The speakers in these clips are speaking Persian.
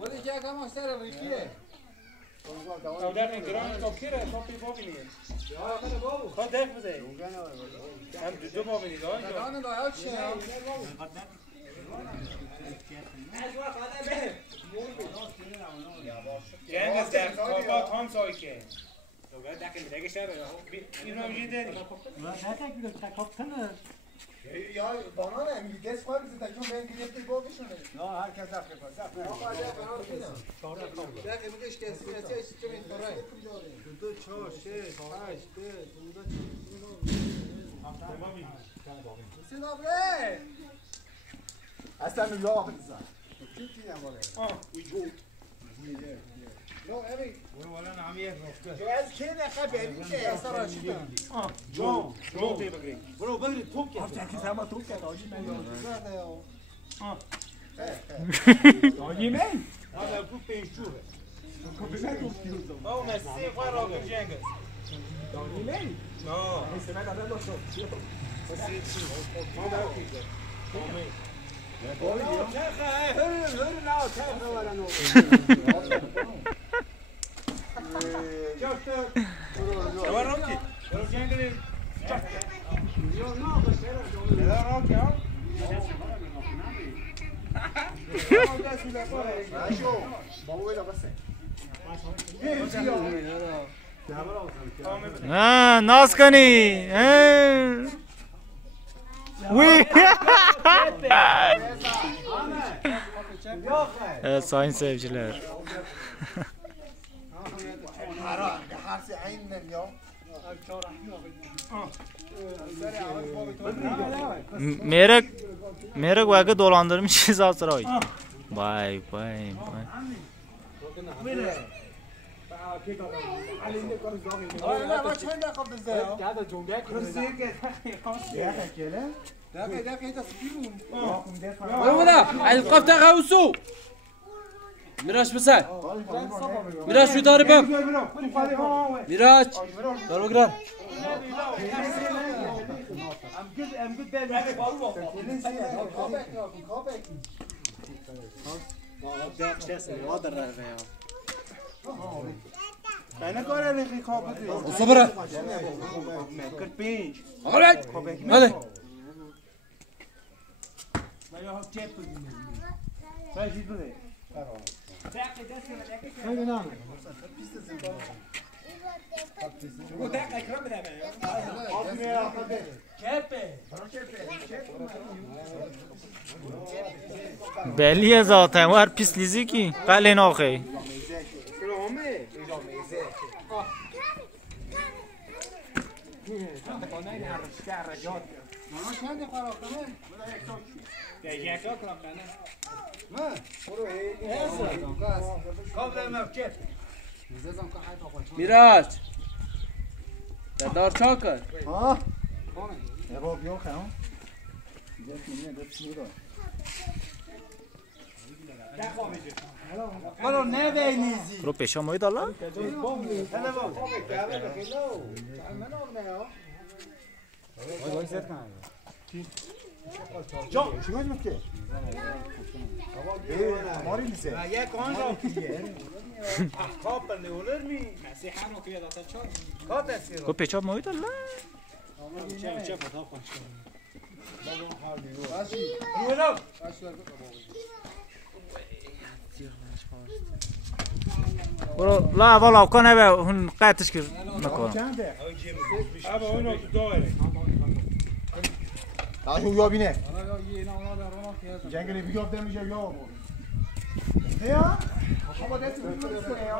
ولی که کم اشتر ریکیه او در گران کاپیره کاپی بابینیم خود دق بده هم دو بابینی داشت دانه دایات چه جنگ از در کابات هم سایی که دوباره دقیقه دیگه شد این رو میگه داری یا بانانه میگه دست خواهی بزید تکیون به این گرفتی بابیشونه نه هر کس دفعه پس دفعه دقیقه میگه اشکسی ایسی چه این طوره 2 4 6 8 سینا بره اصلا میگه آقا بزن چی نماره وی جو نو ابی ولا نعميه رفته جواز كده خبي بيجي صار شيء جو بگری برو بگری توپ کرد چکی سما توپ کرد آجی من آجی من هذا توپ پیشجوه او مسیح فرا به جنگ آجی من نه استمع دادن دو شو ما دارم کیه ناز کنی وی sayın seyirciler Merak vakı dolandırmışız Azrail. Vay vay vay. القفت غوسو ميراج بسال ميراج شو داري باب ميراج دار بقرا انا کار لیخی کابه صبره کرد پینج alright هذا فاجید بده Belliye zaten var pislizi ki kalen ağay. ميراج دار چاکر ها بابا بیا خام Malo ne değilizi. Pro peşa mıydı Allah? جا چی میگم که ماری میشه یک آن را کیه خواب بنده اولر می مسیحا رو که داتا چار کات است Pro peşa mıydı Allah? چه خدا خوش Bro la valla kanı be hun qatış kir nakon. ابا اونو تو داره آهو یا بینه جنگلی بیاب دمیشه یا بود یا بابا دست میکنه یا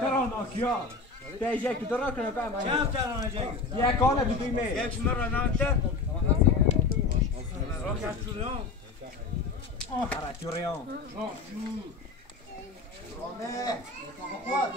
Karan akya. Diyecek ki durak ne ben. چند ترانه جنگ Ya kana düdüğme. یک مرا نانتر راک از چوریان Ara çürüyor. نه خود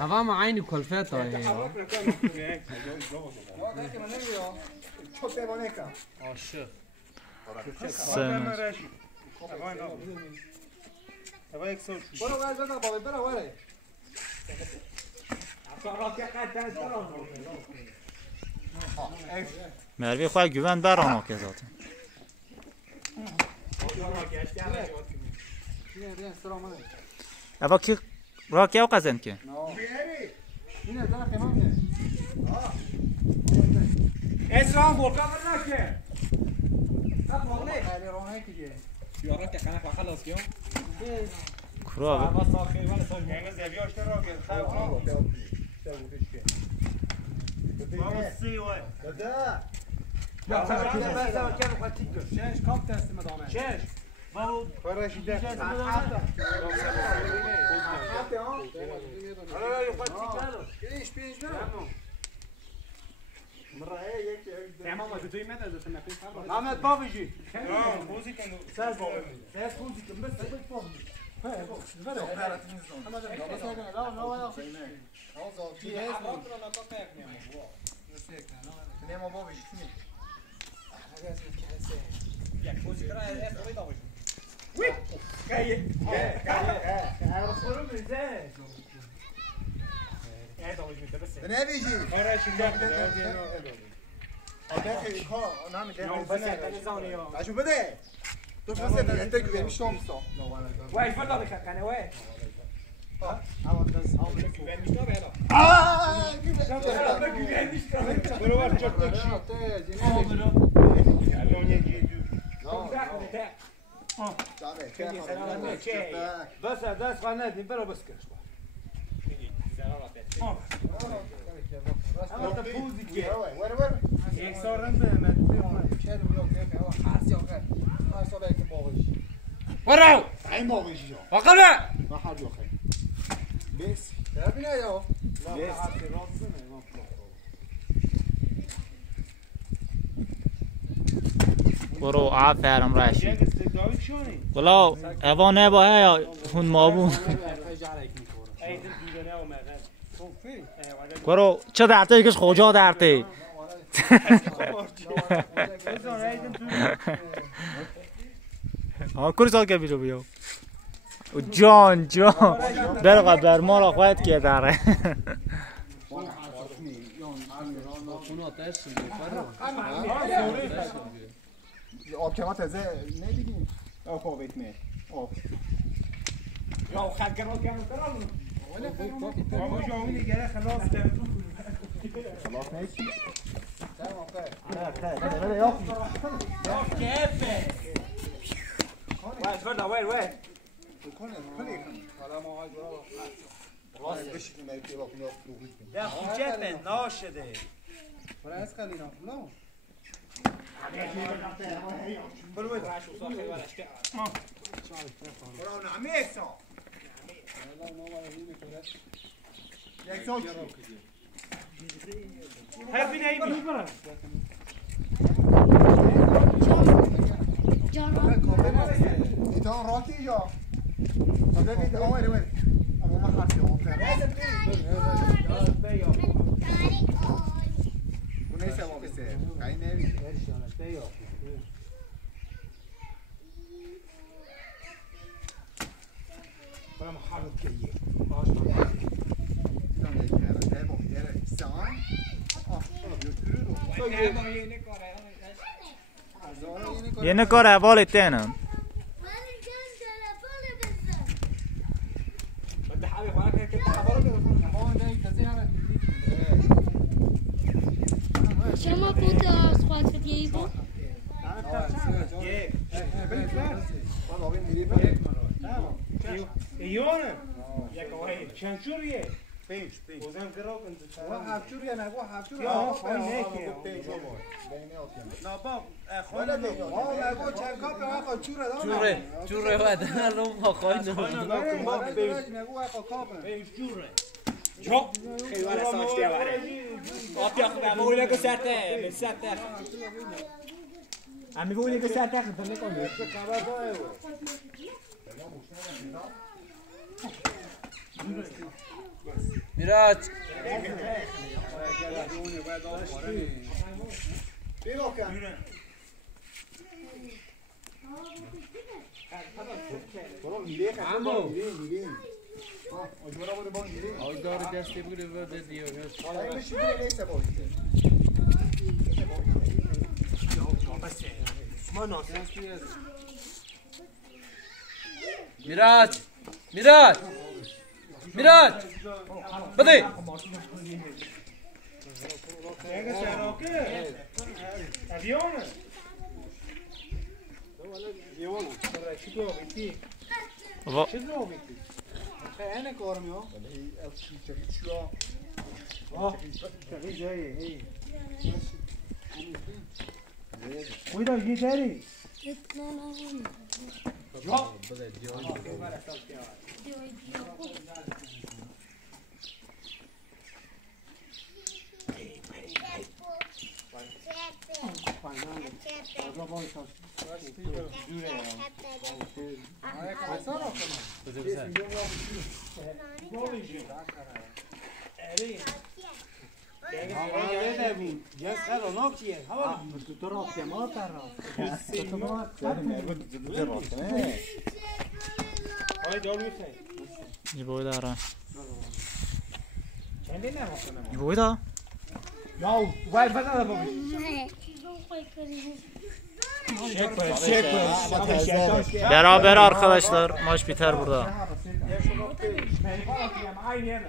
هوا ما عيني بكلفات هاي عاشق مروی خواه گوان برانو که ذاته اما کی راکی او قزن که اسرام بولکا برنکه کرا Ahmet Babici. شو بده تو بس انت تجيب مش نوم صح واقف ولا بكنه واقف بس داس قناه برا بس كش یک سارم به ورو عين باقي شو وقفه ما حد يخي بس بينا يا برو آفرم راشی ولا اوانه با یا هون مابون برو چه درته کش خوجا درته ها کلی سال که بیرو بیو جان برقا برمالا خواهد که داره آب که ما تازه نمیدیم آب آبیت می آب یا خلق رو کنم کرام بابا جاوی نگره خلاص خلاص نیستی كيفك واحد فرنا وين يا اخي جبن ناشده ولا اسقلينا لا بالود ولا نعميسا هربي نايبي ایتان راکی یا ببینید آوری ولی اما ما حرفی آفر اون نیست ما بسه کهی نوید برام حالت کیه یه نکار اول تنم شما بود از خواهد فتیهی بود؟ ایونه یک آهی چند جوریه؟ پنج بازم گراه کنید هفت جوریه نگو هفت جوریه نه باب خواهی نگو چند کاپ آقا چوره جوره ودن رو خواهی نگو پنج جوره جو خیلی وارد ساشتی آوره Apja, maar we willen gezette, met zette. En we willen gezette, dan ik ook niet. میراج عمو داره دستی بگیره و بدیو میراج میراج میراج بده خیلی کارم یا Cuida, Gideri. يبغوا يدارا يبغوا يدا Ya, vay bana da baba. Beraber arkadaşlar maç biter burada. Aynı yana.